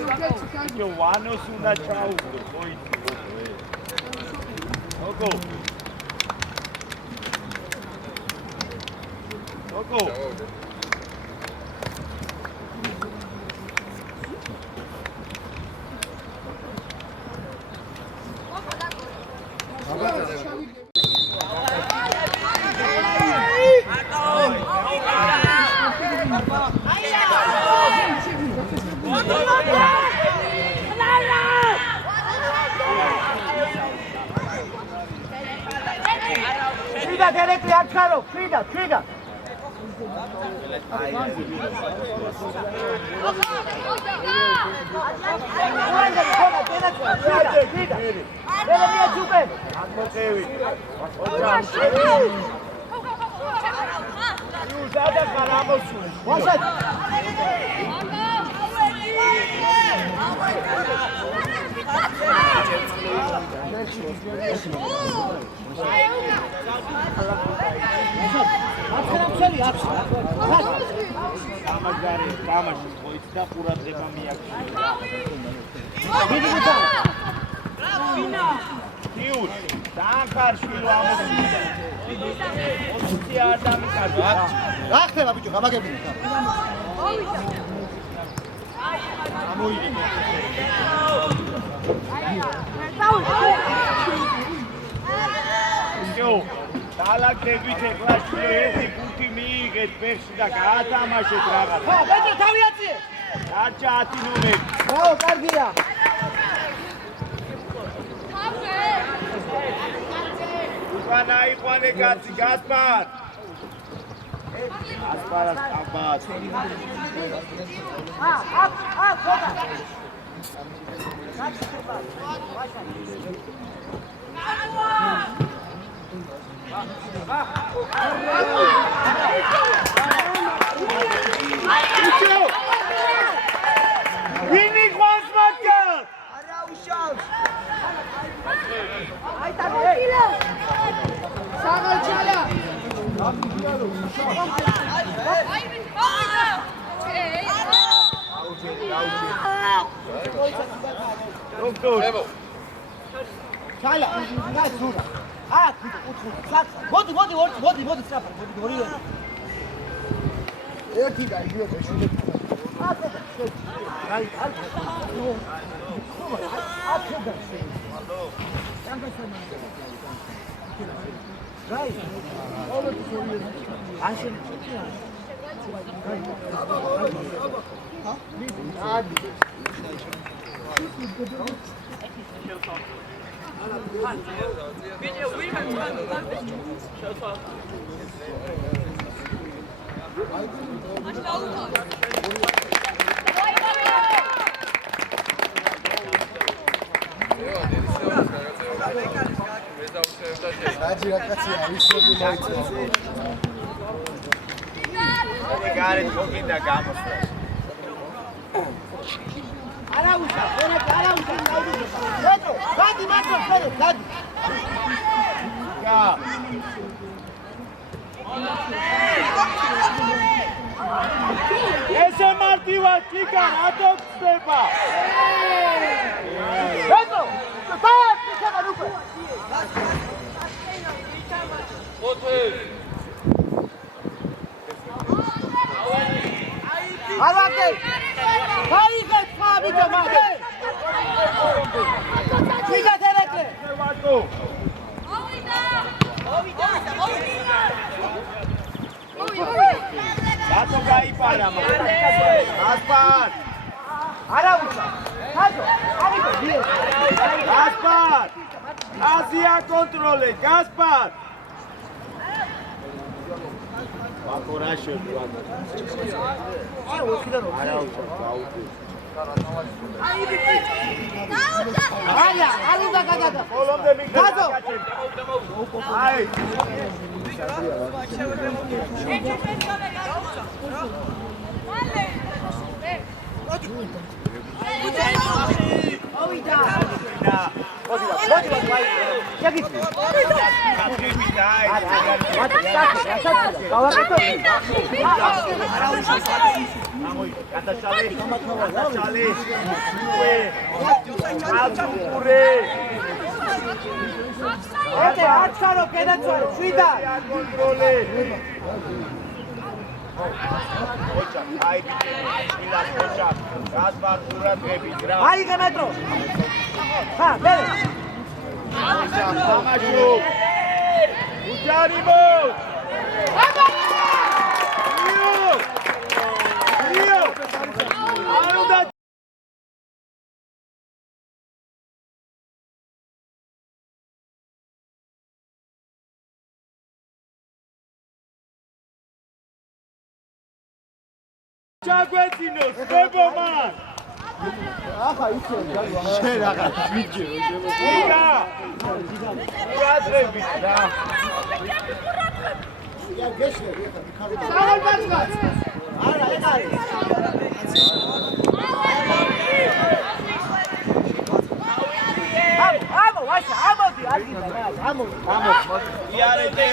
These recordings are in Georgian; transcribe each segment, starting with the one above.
이게 와노수나 차우고 포인트. 오고. 오고. Frida, directly at Carlo. Frida. Frida. დალაგდებით ეხლა ერთი პუნქტი მიიღეთ ფეხში და გაათამაშეთ რაღაც. ხო, ბეჭო თავიაცი. დაჭა 10 ნომერი. ბრავო, კარგია. უკან აიყვანე კაცი, გასპარ. გასპარას აბათ. ხოდა. ვინი ყვანს მაგას? არა უშავს. აი ტანე. საგალჩალა. დოქტორ. ჩალა. გაი ზურა. მოდი სწრაფად, მოდი. ერთი გაიგიო შეშვიდე. აი, ესე მარტივა ჭიკა რატო ხდება? ბეჭო, დააწყე შეგან უკვე. ოთე. არაგე. გაიგე ხაბიჯო მაგე. ჭიკა დერეკე. ვატო. რატო გაიპარა მაგ? გასპარ. არა უშა. ხაჯო, არიგო დიე. გასპარ. აზია კონტროლე, გასპარ. ვაკო რა შეგვიძლია? არა უშა, გაუდი. არა, ალუდა გადადა. ბოლომდე მიგდადა. აი. გადაშალე. უე. აწურე. ეთე აჩქარო კედაცვარო, შვიდა. კონტროლე. ოჩა, აი ბიჭი, შილას ოჩა. გასვარ ყურადღებით რა. აიღე მეტრო. ხა, ბერე. სამაშო. უჯარიბო. რიო. აუდა ჩაგვეწინოს დებომან ახა იცი შენ რაღაც ვიჯე იგა ყურადღებით რა არა ეგ არის ამო ვაშა ამოდი ადგილ ამო იარეთე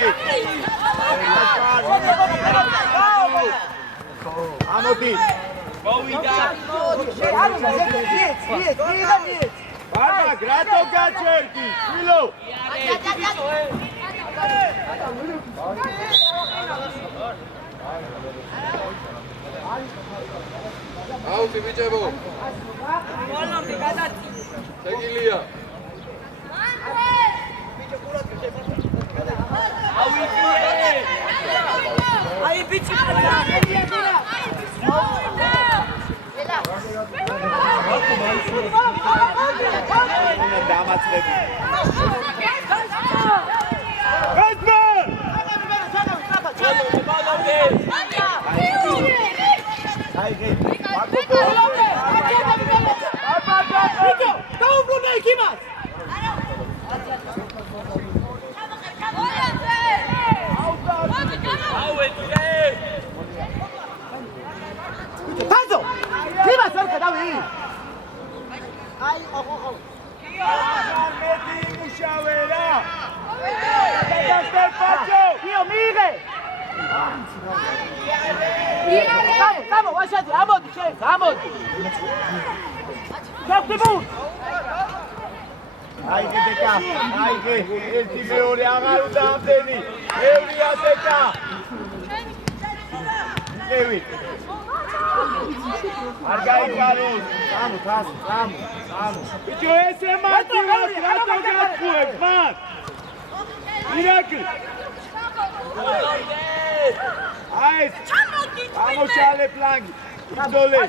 ამოდი მოვიდა ბარბა გრატო გაჩერდი შილო აუცი ბიჭებო ბოლომდე გადაცი შეგილია აი ბიჭი დამაცდები აიგე დაუბრუნე იქ იმას ფაზო იმას ვერ გადავი აი ოღო მედი მუშავე რა დაგასტერფაჩო იო მიიღე გამო ვაშადი ამოდი შენ ამოდი გაფტებულ აიგე დეკა აიგე ერთი მეორე აღარ უნდა ამდენი ევრია დეკა ევი არ გაიგაროს ამო თას ამო ბიჭო ესე მარტივად რატო გაგხუებ მან ირაკლი აი ამოშალე პლანგი იდოლე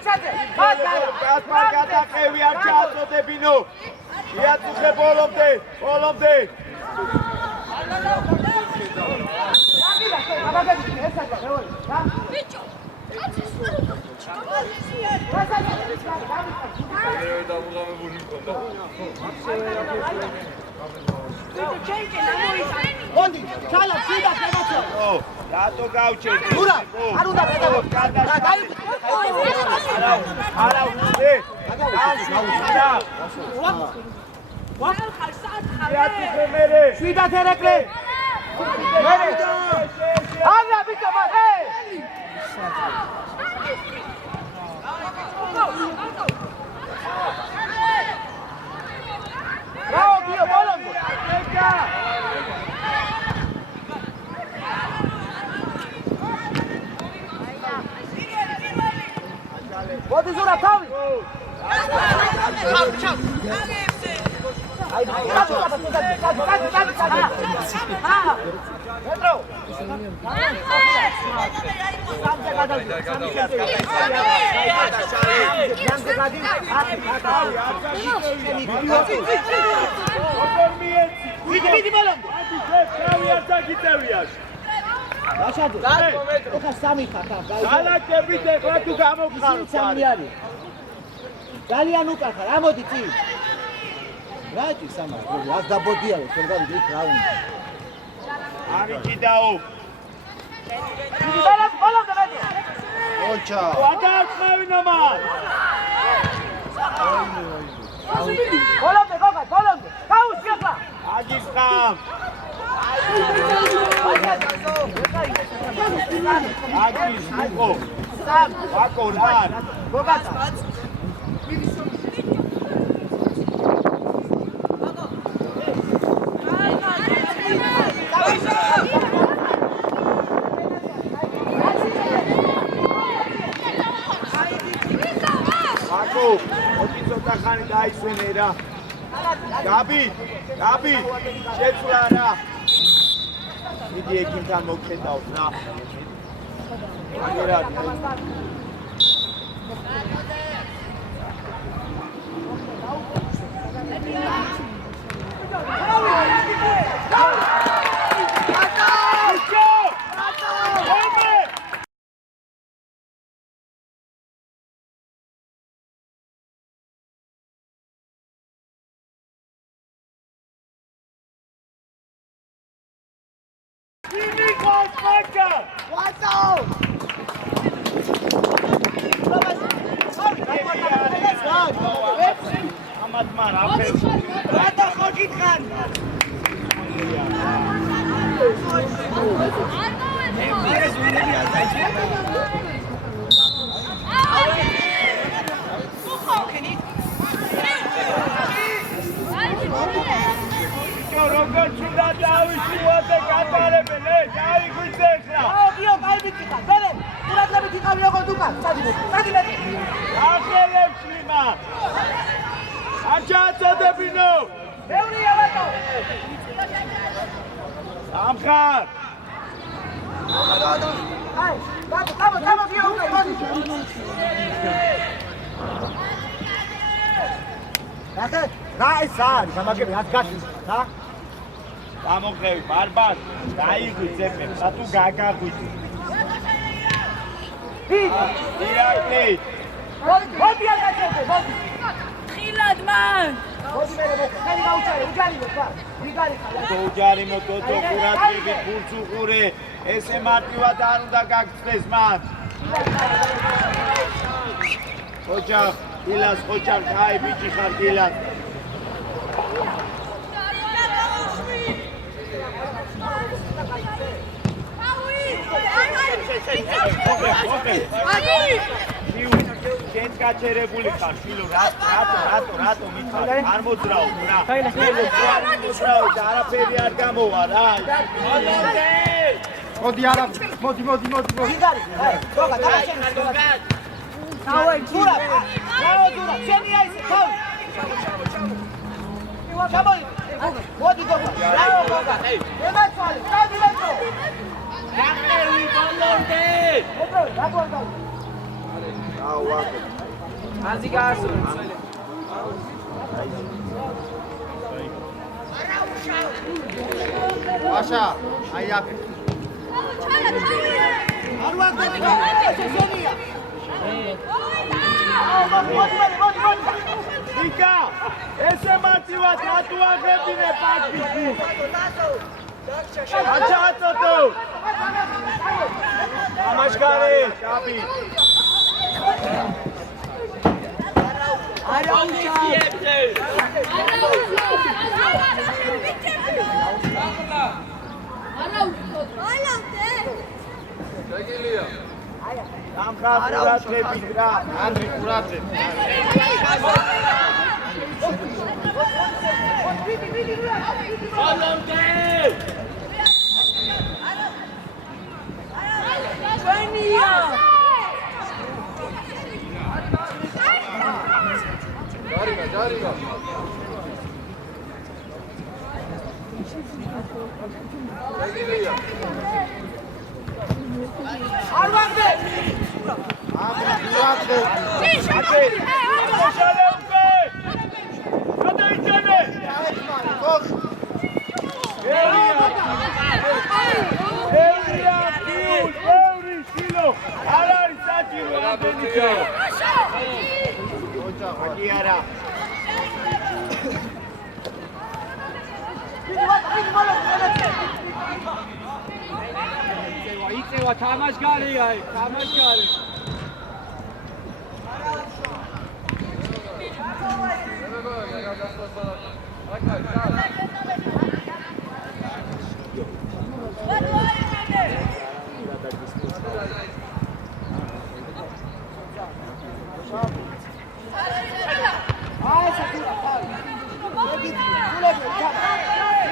გასმა გადაყევი არ ჩააწოდებინო იაწუხე ბოლომდე ბიჭო მოდი ჩალა შიდა გადაცო ო რატო გავჩერდი ურა არ უნდა გადავო არა უნდა იაწუხე მერე შიდა თერეკლე მერე არა ბიჭო მარე რაო ბიო ბოლომდე დეკა მოდი ზურა თავი აი კაცო მეტრო ვიდი ბოლომდე თავი არ დაგიწევიაშ ვაშადი ეხა სამი ხარ ალაკებით ეხლა თუ გამოგხაროთ სამი არის ძალიან უკახარ ამოდი წინ რაჭი სამას რა დაბოდიაო შენ გავიდით რა უნდა ამიქიდაო ვიდი ბოლომდე მეტრო ოჩა ვადაწყევინო მან ბოლომდე გოგა ბოლომდე გაუსი ახლა აგისხამ აგის იყო ვაკო რა გოგაცა ვაკო მოდი ცოტა ხანი დაისვენე რა გაბი შეცვლა რა მიდი ეკიმთან მოგხედავს რა აგერად ამათ მარ აფერში რატო ხო გითხარ როგორ ჩუდა დავიშივოთ გატარებელე დაიგვიძე ხა აუგიო გაიბიჭდა ბერე ყურადღებით იყავი როგორ დუკან წადი ახელებს ლიმა აჩაწოდებინო მეურია ბატო ამხარ აი ბატო გამოდიო უკან მოდი რა ეს არის გამაგები ათ გაშის რა გამოხევი ბარბარ დაიგვიძე მე და თუ გაგაღვიძე ირაკლი მოდი აკეთებ მოდი ხილად მან მოდი მე მოხდარი გაუჩარე უჯარიმო ხარ ვიგარი ხარ უჯარიმო თოთო ყურადღებით ფულს უყურე ესე მარტივად არ უნდა გაგწდეს მან ოჯახ დილას ოჯახ აი ბიჭი ხარ დილას შენ გაჩერებული ხარ შილო რატო მითხარ არ მოძრაობ რა მოძრაობ და არაფერი არ გამოვა რა მოდი არა მოდი ვიგარი გოგა დააშენე გოგა დავაი ძურა შენი აი თავი ჩამოი მოდი გოგა რაო გოგა ემაცვალი წადი მეტრო გახერვი ბოლონდე მეტრო რაგორდა აუ ვაკო აზი გაასწორე ვაშა აი აქ არ ვაგდები შენია მოდი იკა ესე მარტივად რატო აღებინე პაკბიში აჩაწოდო ამაშკარე კაპი შეგილია ამხარ ყურადღებით რა ანდრი ყურადღებ ჯარიმა შეგილია არ ვაგდე ანდრი ყურადღებ იწევა თამაშგარი აი თამაშგარი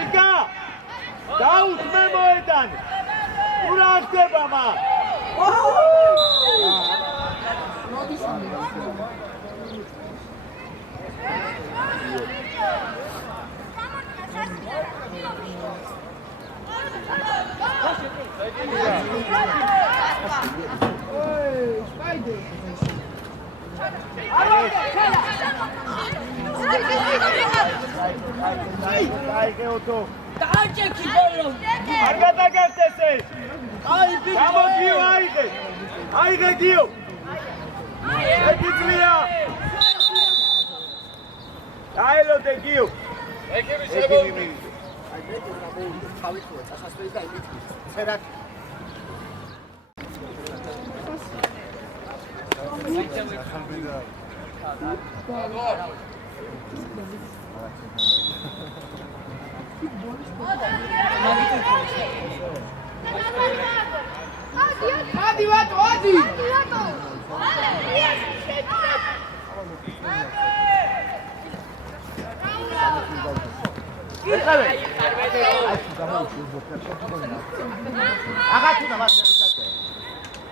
იკა დაუთმე მოედანი ურა ხდება მაგ დააჭექი ბოლო. არ გადაგერთეს ეს. გამოგიო აიღე. აიღე გიო. ეკიწლია. დაელოდე გიო. ეკები შემოვიდი.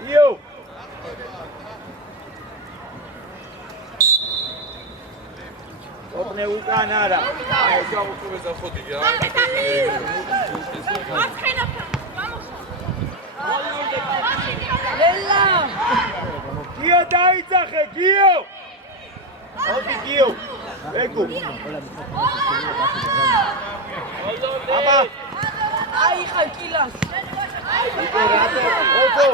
იო. ოპნე უკან არა. აი გამოგწურე ზახოდი რა. ლელა. გიო დაიძახე, გიო. ოპი გიო. ეკუ. აბა. აი ხან კილას. ოპო.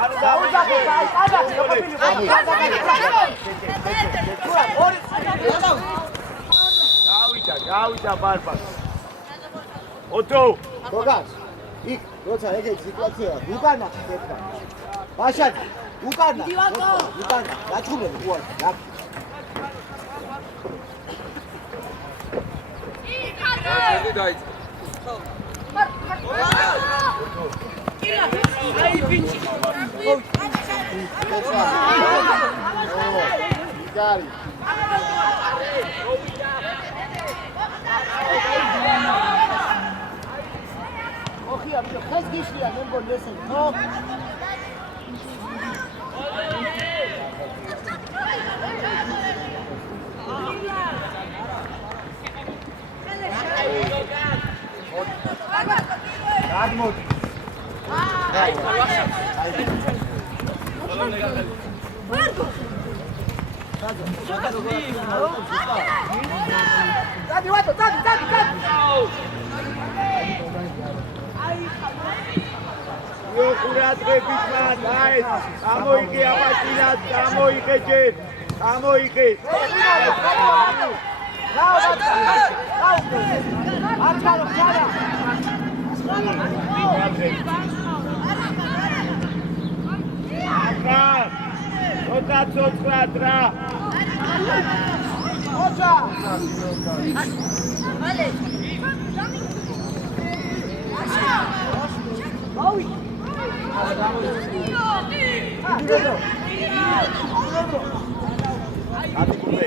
არ დავიძახე. გავიდა ბარბა. ოტო. გოგას იქ როცა ეგეთი სიტუაციაა უკანა ხდება ბაშადი უკანა უკანა გაჩუმები უარ რა წერდი დაიწყე. აი ბიჭი. გარი ოხია ბიჭო ხეს გიშლია მეგონი ესე ხო გადმოდი აი დადი ვატო დადი იო ყურადღებით მათ აი ამოიღე აბატინად ამოიღე ჯერ ამოიღე ცოცხლად რა ოჩა მალე მოი ატიკურტე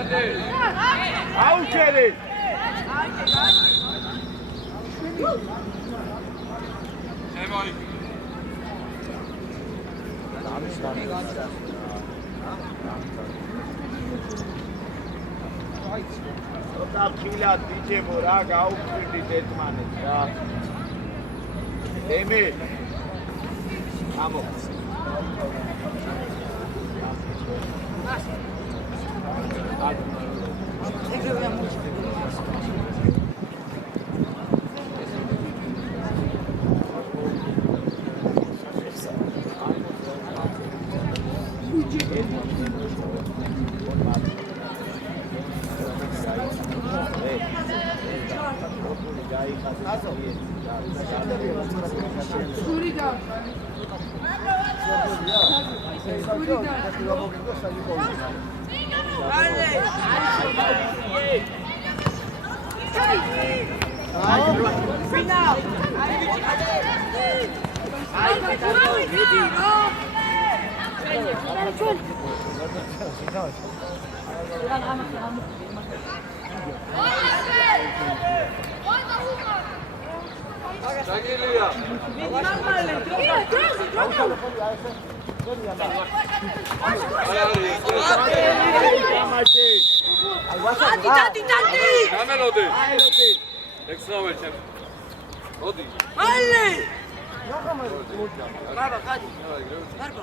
ადე აუჩერე შემოი ოტა ხილად ბიჭებო რა გაუქმდით ერთმანეთს რა ემე ამო დაგილია. გამელოდი. ექსტრაველ ჩემ. მოდი. მალე. ბაბა, გადი. ბაბა.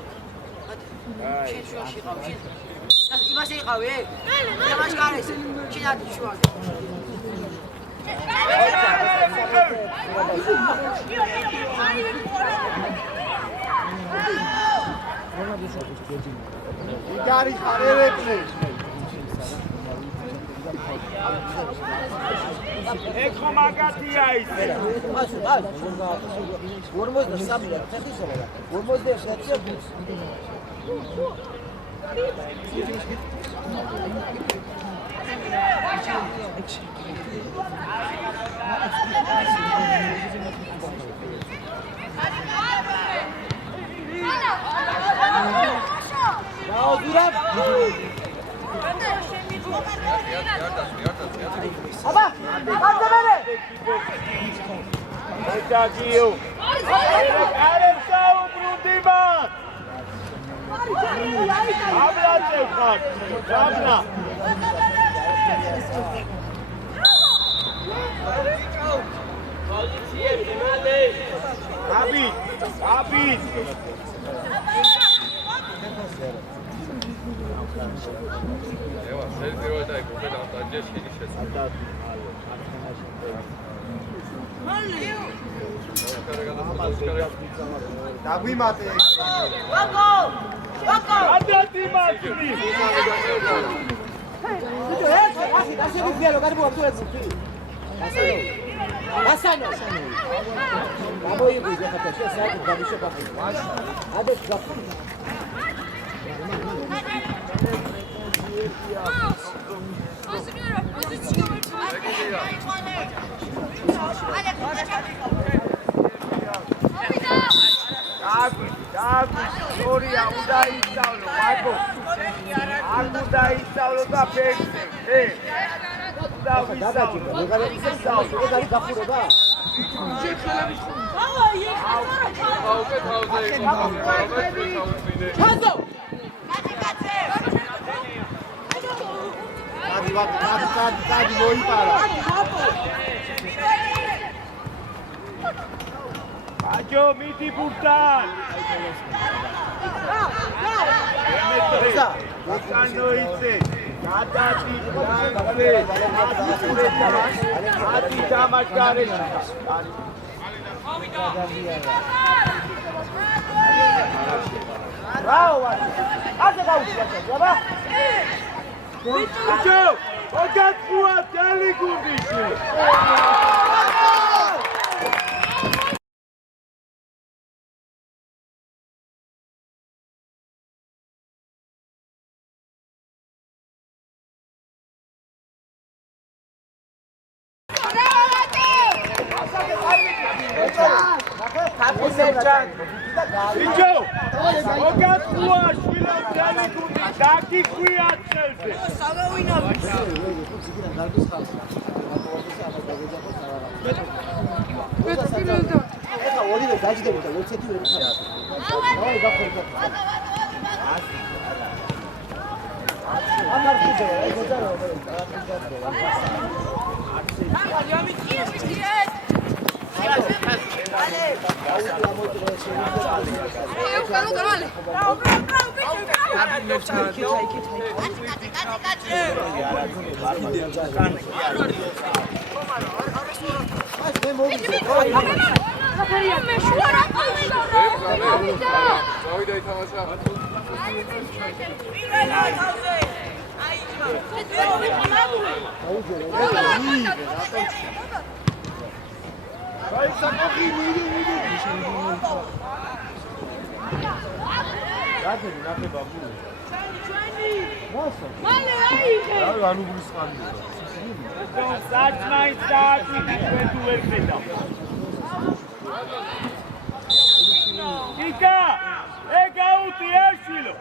შენ შუაში ყავ, შენ. იმას იყავი? იმას გარეს. ჩინადი შუაში. იგარი ხარერეთლე ეხო მაგათია ის 53-ია ცეხისოლა 57-ია ბუც აბა აბა ეთაგიო არე საუბრუნდიმა აბლაჭე ხარ ჯაბნა აბი ევა, შენ პირველად დაიგო, და დაჯერ შედი შეცდა. დაგვიმატე ბაკო! ბაკო! ადათი მათი დასები ფიალო გარბუა თუ ეცი ასანო გამოიგო ზეთა შეესაძ გამიშობახი ადეს გაფი სორია უნდა ისწავლო მაგო არ უნდა ისწავლო და ფექსე დადაჭი ეგარი ისწავლო ეგარი გახურება აუკე თავზე იყო. ჩანდო დადი მოიპარა აჯო მიდი ბურთან გაკანოიცე გადადი განგრე ადი დამაშკარეში რაო ასე გაუჩიათ აბა აჯო ოგაცუა ძალი გუნდიში იჯო ოგაცუა შვილა ძალი გუნდი დაგიქვია წელზე ეხა ორივე დაჯდებოდა ლოცეთი ვერ ხარა აი გახურდა ამარ ხიდე ეგ ზარო წავიდა ითამაშა. ნიკა ეგაუტია შვილო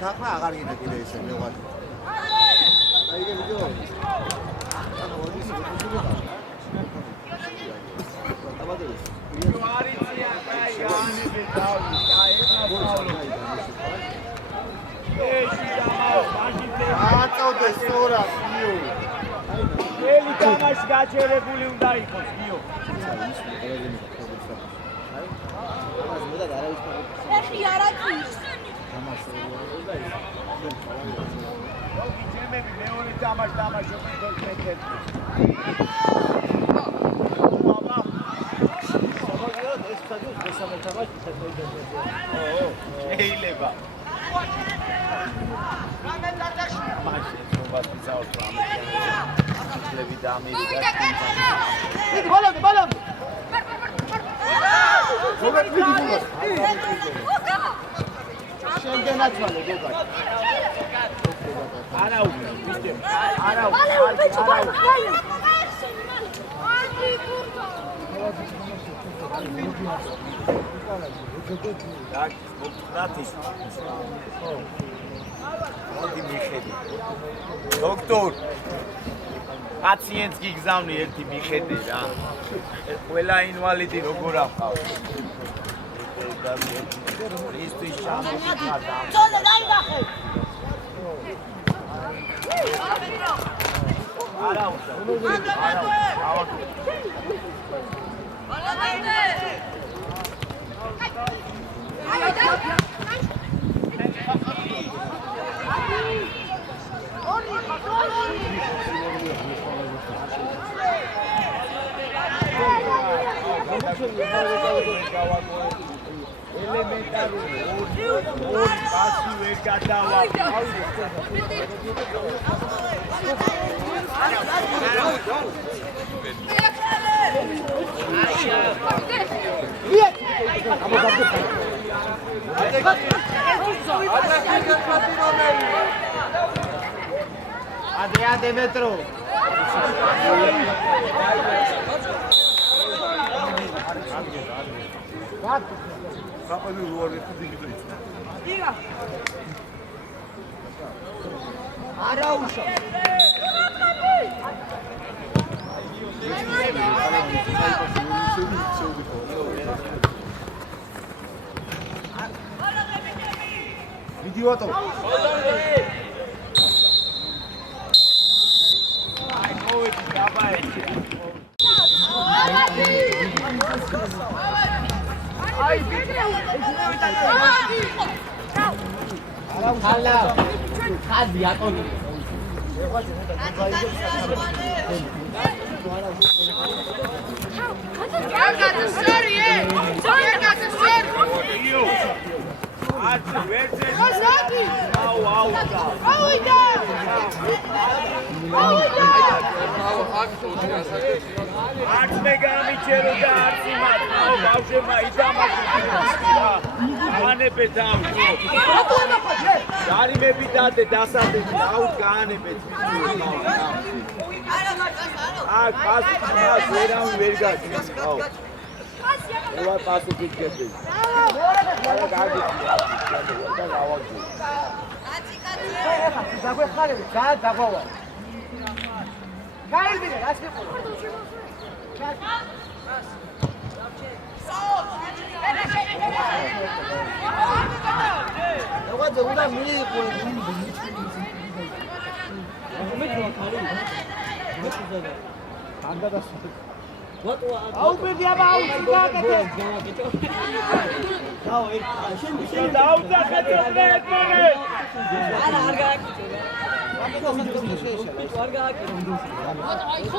თახმა აღარ გინდა კიდე ისე მე ვარ. აი იგი ვიდეო. ანუ ოდის ვიდეო. აბადოს. ვარიცია კაი ანები დავი. აი ეში დამაო მაშინდე. აწოდე სწორად მიო. ელი თამაში გაჩერებული უნდა იყოს მიო. ეხი არაკის ჯემები მეორე თამაში თამაშობ მეთქე. ბაბა. საბაგალოდ ეს სტადიონი მესამე თამაში თეთრ შეიძლება. მაშინ თუმცა წავალ ამერიკაში და ამერიკაში. მიდი ბოლომდე ბოლომდე. შენგენაც მალე გოგა. არა უკვე ვიდე. არა დოქტორ პაციენტს გიგზავნი ერთი მიხედე რა. ყველა ინვალიდი როგორ ახავ. ისთვის ჩამოხდა. ძოლე დაიღახე. არა ელემენტარული ორი პასი ვერ გადავა. ადრე მეტრო. საყვები უარი ხდიგდით. არა უშო. ვიდეოატო. აი მოვედი დაბაეჭი. აი ჰალა. ხაზი ატონი. აცი ვერცე. აუ. არც მე გამიჩერო და არც იმათ. აუ ბავშვებმა ითამაშა. გაანებეთ აუ. გარიმები დადე დასადები. აუ გაანებეთ. აქ პასი ვერავინ ვერ გაჩნდა. აუ. ევა პასი გიგები. არა კარგი. და გავაგზო. ეხა დაგვეხმარები, დაგვავა. გაიგე, რა შეყო. ვაძე უნდა მიიღო აუ ბედი აბა აუ გაკეთე დაო ერთ შენ დაუძახეთ მერე არა არ გააკეთე არ გააკეთე არა შენ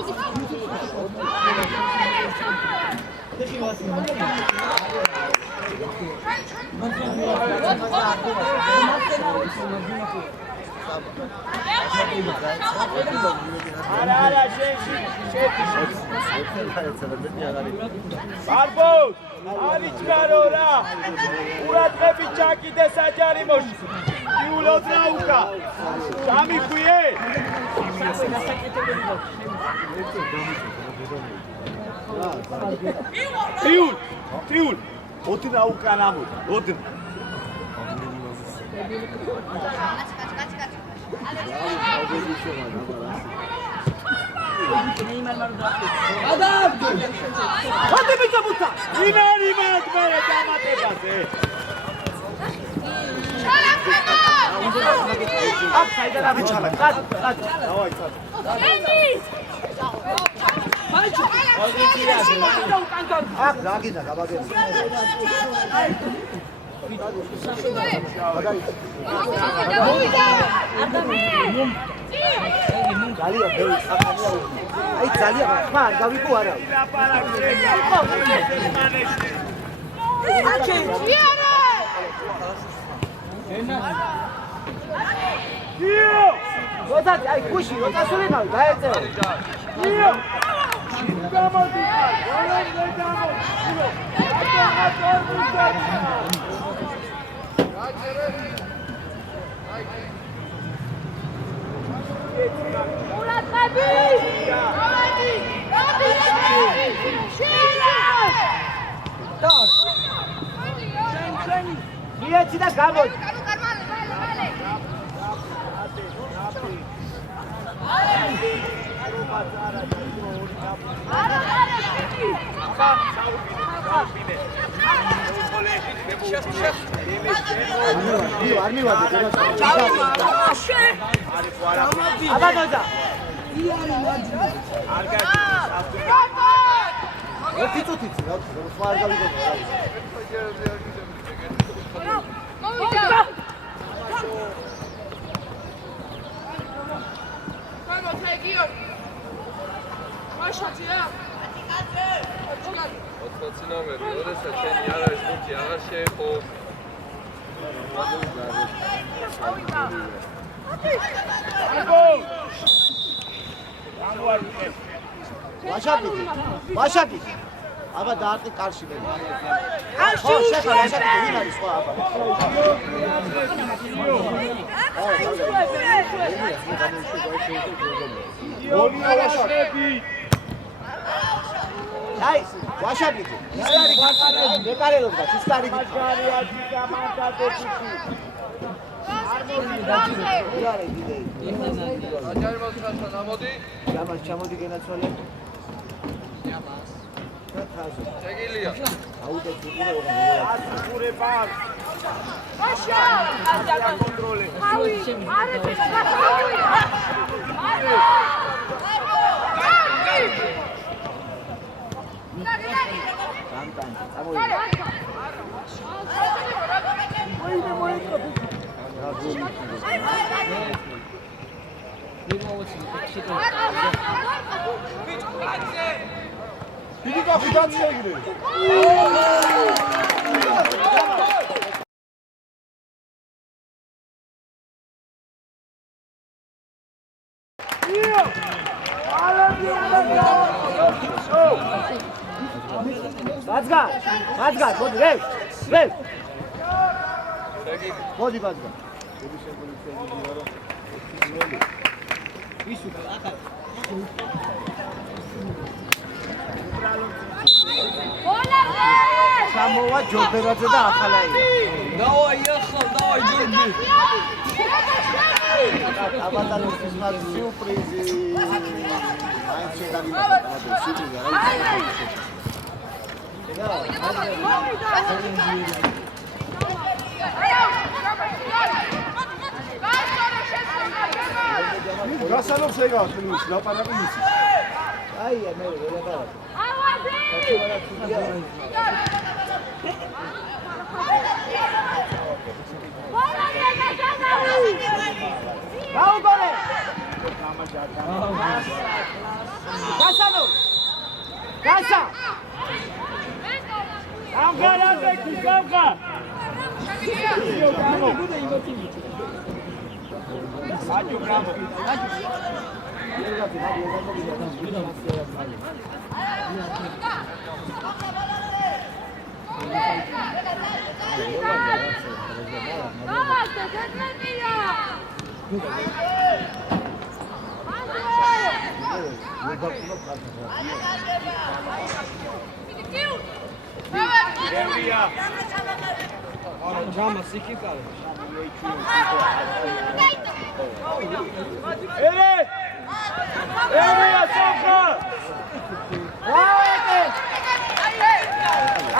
ბარბოს არიჩქარო რა ყურადღები ჩაკიდე საჯარიმოში იულოდ რაუკა გამიხვიე ტიულ ოდნა უკანამო ოდნა ხოდი მიწაბუთა ინარი მათ მერე დამატებაზე აქ საიდან აღიჩალა ყად დავაი წად აქ რაგინა გაბაგები ძალიან ბევრი საფრთხეა. აი ძალიან ხმა არ გავიყო არა. როცა აი ქუში როცა სულინავი დაეწევა. მიეცი და გამოდი. არ მივადი. აბა დოდა. არ გაიგე ერთი წუთიც რა სხვა არ გავიგო. ოცნამერი, როდესაც შენი არ არის მუქი, აღარ შეეყო. ვაშაკი. აბა დაარტყი კარში მე. კარში შეხა ვაშაკი ვინ არის სხვა აბა. აი, ვაშაკი. ისარი გაკარერობდა, ისარი მაგარი აჯიკა მანდატე ფიქი იარე გიდე. აჯარმოს ხასა ნამოდი. ჩამოდი გენაცვალე. ეგილია. აუდე ფიგურა ასურება Așa, კონტროლე Haui, are pe Haui. დიდი კაფიდაცია იგრე. ბაძგა, მოდი, რევ. მოდი ბაძგა. ჩამოვა ჯორბერაძე და ახალაია. დავაი ახალ, დავაი ჯორბი. აბატანის მას სიურპრიზი. მაინც შეგაგიმართება სიურპრიზი რა ვიცი. გასალობს ეგავს ფილმში ლაპარაკი მის. აია მე ვერაფერ. გაუგორე. გასალო. გასა. ამგარაზე გიგავგა. საჯო ბრavo. Drama sikikale. ელე! ელეა სოფა! ვაი!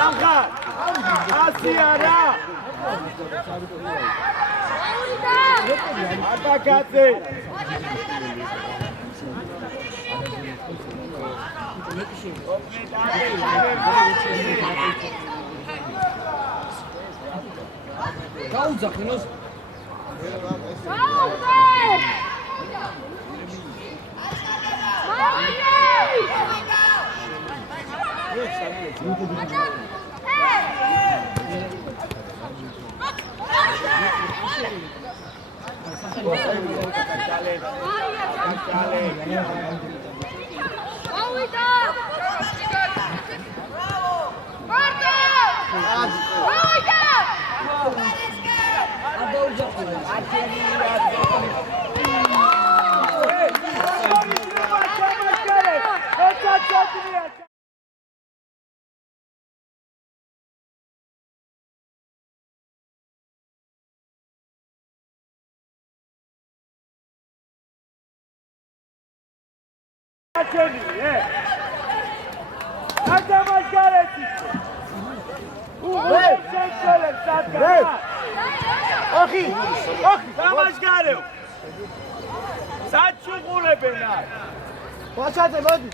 ამხა! ასი არა! ატაკაცი! გაუძახინოს. ოხი! ოხი! დამაშგარეო! საჩუყურებენა! ბაჩაძე მოდი!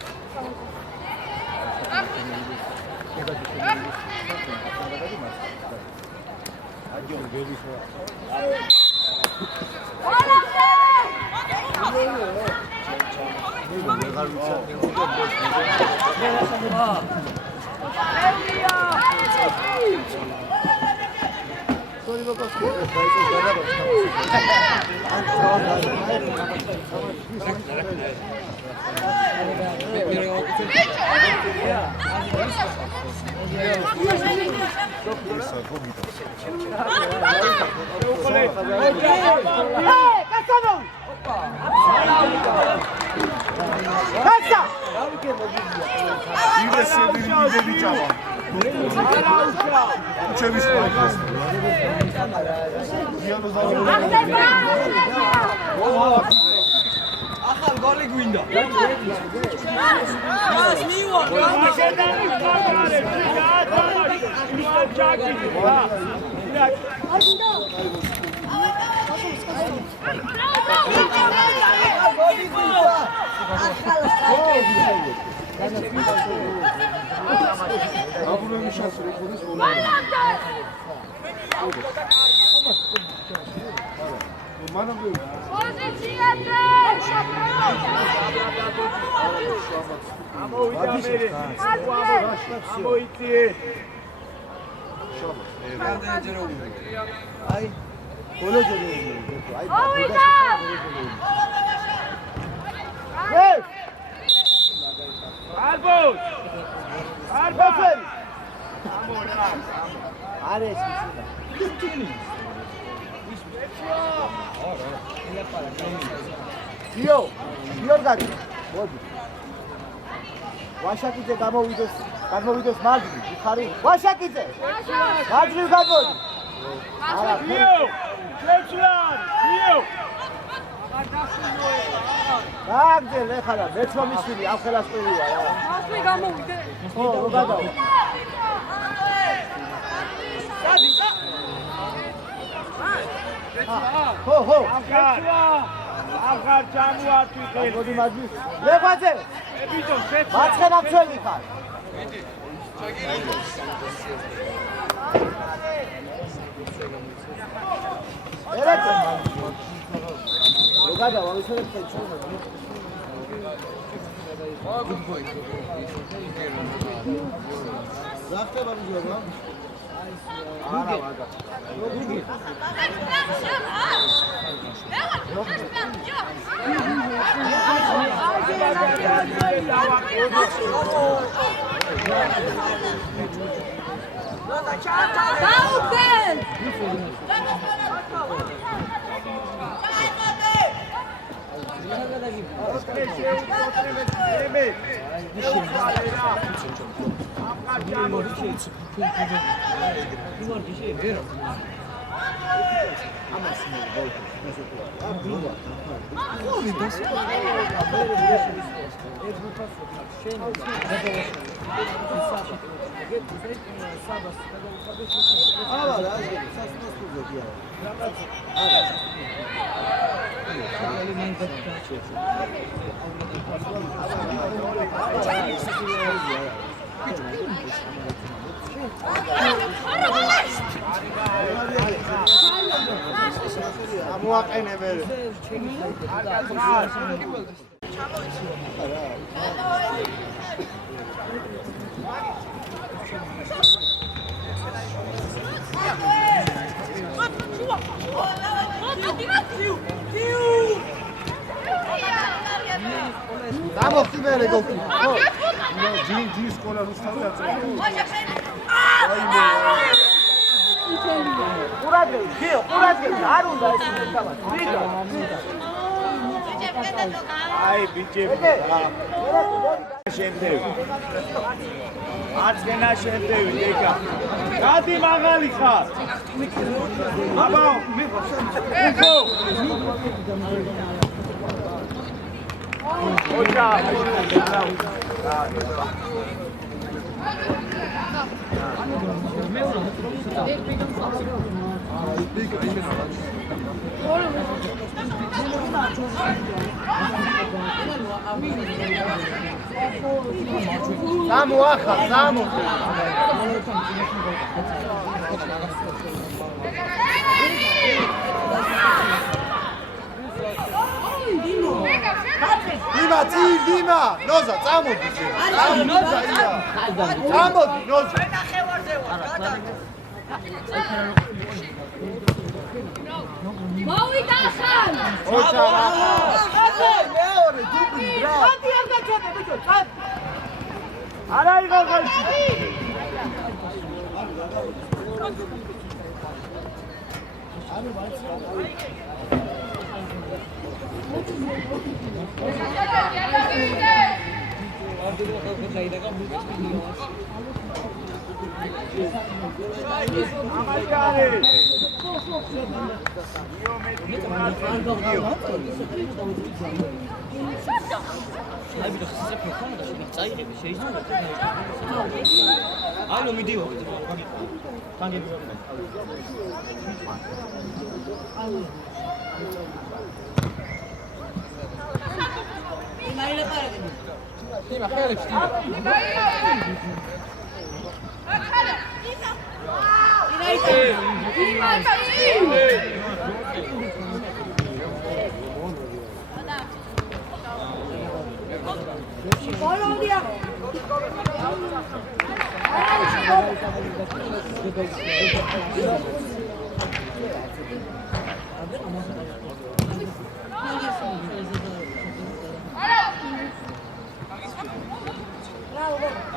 ახალ გოლი გვინდა. აი გოლოჯები აი ალბოს ალბოს არის გიო გიორგაკი მოდი ვაშაკიძე გამოვიდეს მარჯვნივ, ხარი. ვაშაკიძე. მარჯვნივ გამოდი. არა, იო! შეცვლად! იო! გაგძელ ეხლა მეცომიშვილი ახალასწორია რა. ასლი გამოვიდე. ხო, რო გადავა. ხო. აღარ ჩამოართვი ხელი. მოდი მაგის. ლეღვაძე. ბიჭო, შეცვლად. მაცხენა ჩვენი ხარ. ერეთე. რო გადავა, ისე შეჩვენა. ზახტება ბიჭო. არა, ვაგა. დაუგდენ! ამოაყენებენ. დამოხტიბერე გოქი. ხო. ჯინ სკოლა რუსთავი აწევი. ყურადღები, გიო, ყურადღები, არ უნდა ეს თამა. ვიდო. აი ბიჭები, შემთევი. არცენა შემთევი, ეკა. გადი მაღალი ხარ. აბა, მიხო. ოჯა, სამო ახლა, სამო. დიმა, ნოზა, წამოდი. ნოზა, ია. წამოდი, ნოზა. მოვიდა ხან! ოჯა, მეორე, დუბლი, რა. ხათი არ გაჩვენე ბიჭო, ხათი! არა იღალხალში. ანუ მიდიო. Colombia! Bravo!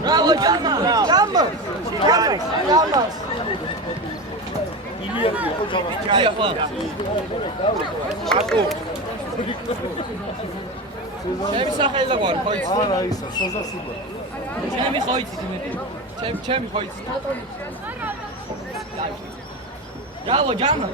Bravo, Jamba! ჩემი სახელი და გვარი ხოიცი. არა ისა, სოზა სუბა. ჩემი ხოიცი იმედი. ჩემი ხოიცი. Bravo, Jamba!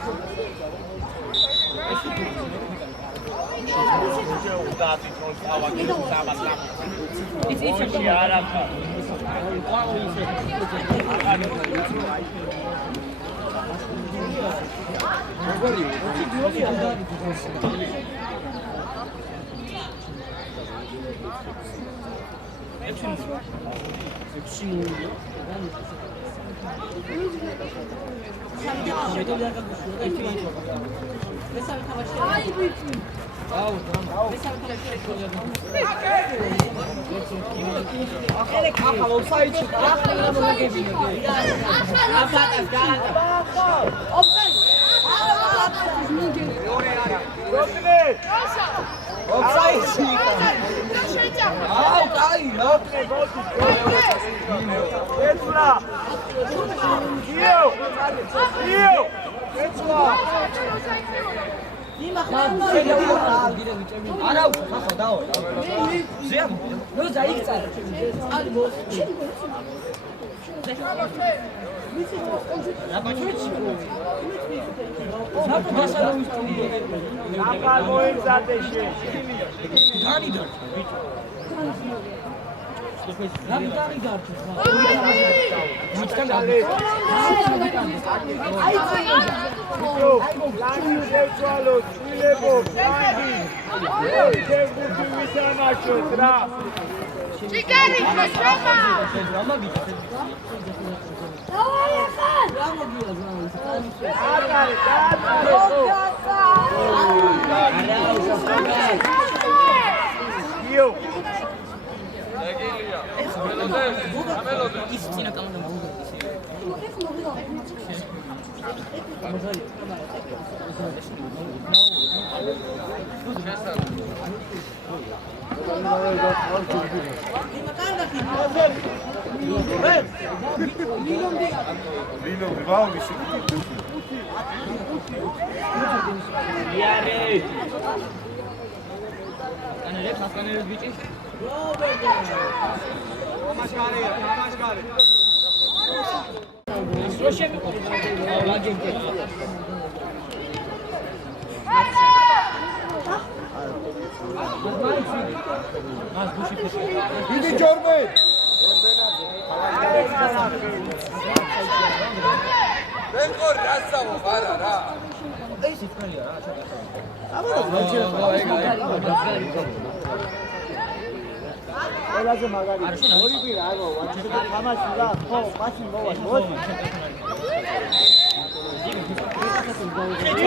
ყველაზე მაგარი ორი პირა აგო ვაჩება თამაში რა ხო მაშინ მოვა მოდი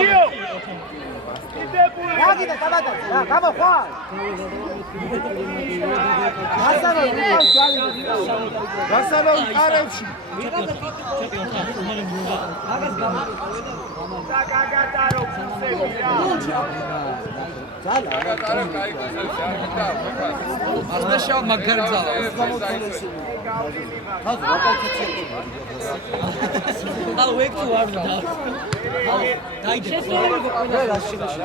იო იდებული მაგიდა კაბაკა რა გამოხვა გასანა უკავს ჯალი გასანა უკარებში გაგატარო ფუსები რა ძალა გაგატარო кай გასალში არ გინდა ასდაშა მაგარძალა. ხაზ ვაკეთე ალ ვეკუ არ და. დაიდე. რა შეიძლება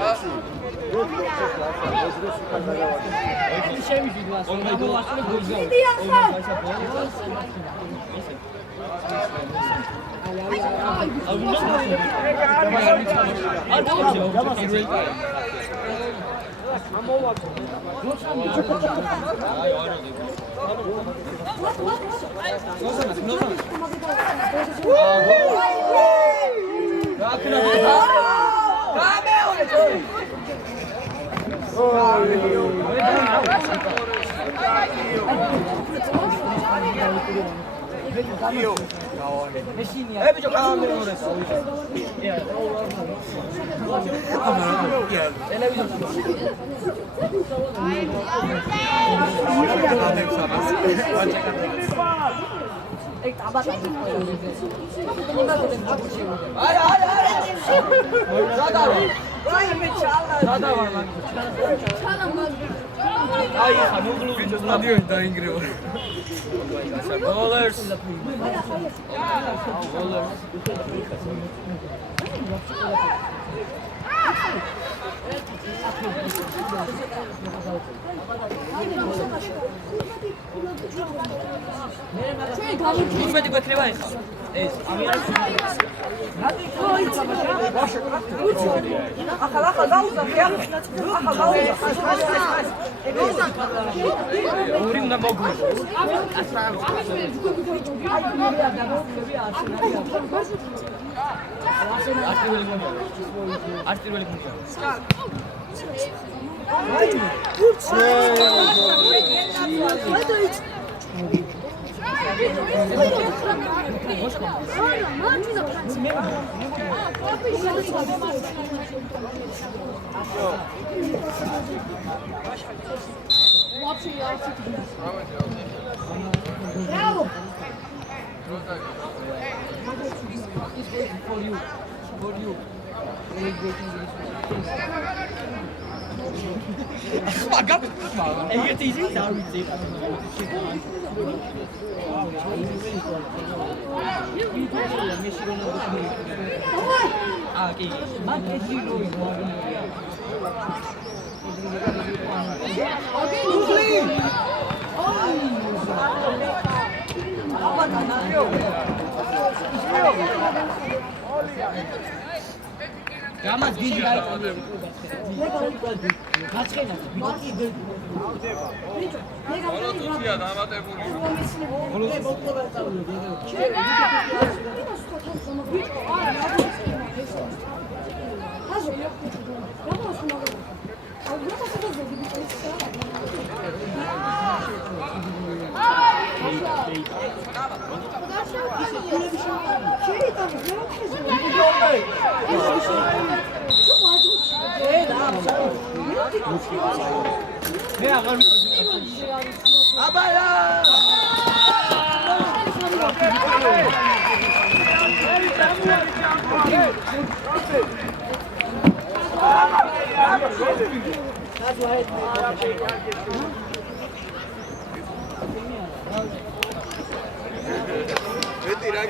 აი ხა ნუგლური სტადიონი დაინგრევა. ბოლერს. უცბეთი გვექნება ეხლა. ეს ამი არის ახლა დაუზახე. ახლა დაუზახე. ორი უნდა მოგვიყვეს. არ პირველი გუნდია. Bravo! For you. ეგეთი ისიც არ ვიცი. კი. მაგეთი როი გამას გიჯი გაიწევდა. გაჩხენა, მოკი გ. ბოლო წუთია დამატებული. ბოლო წუთია მე აღარ აბალა მეტი რა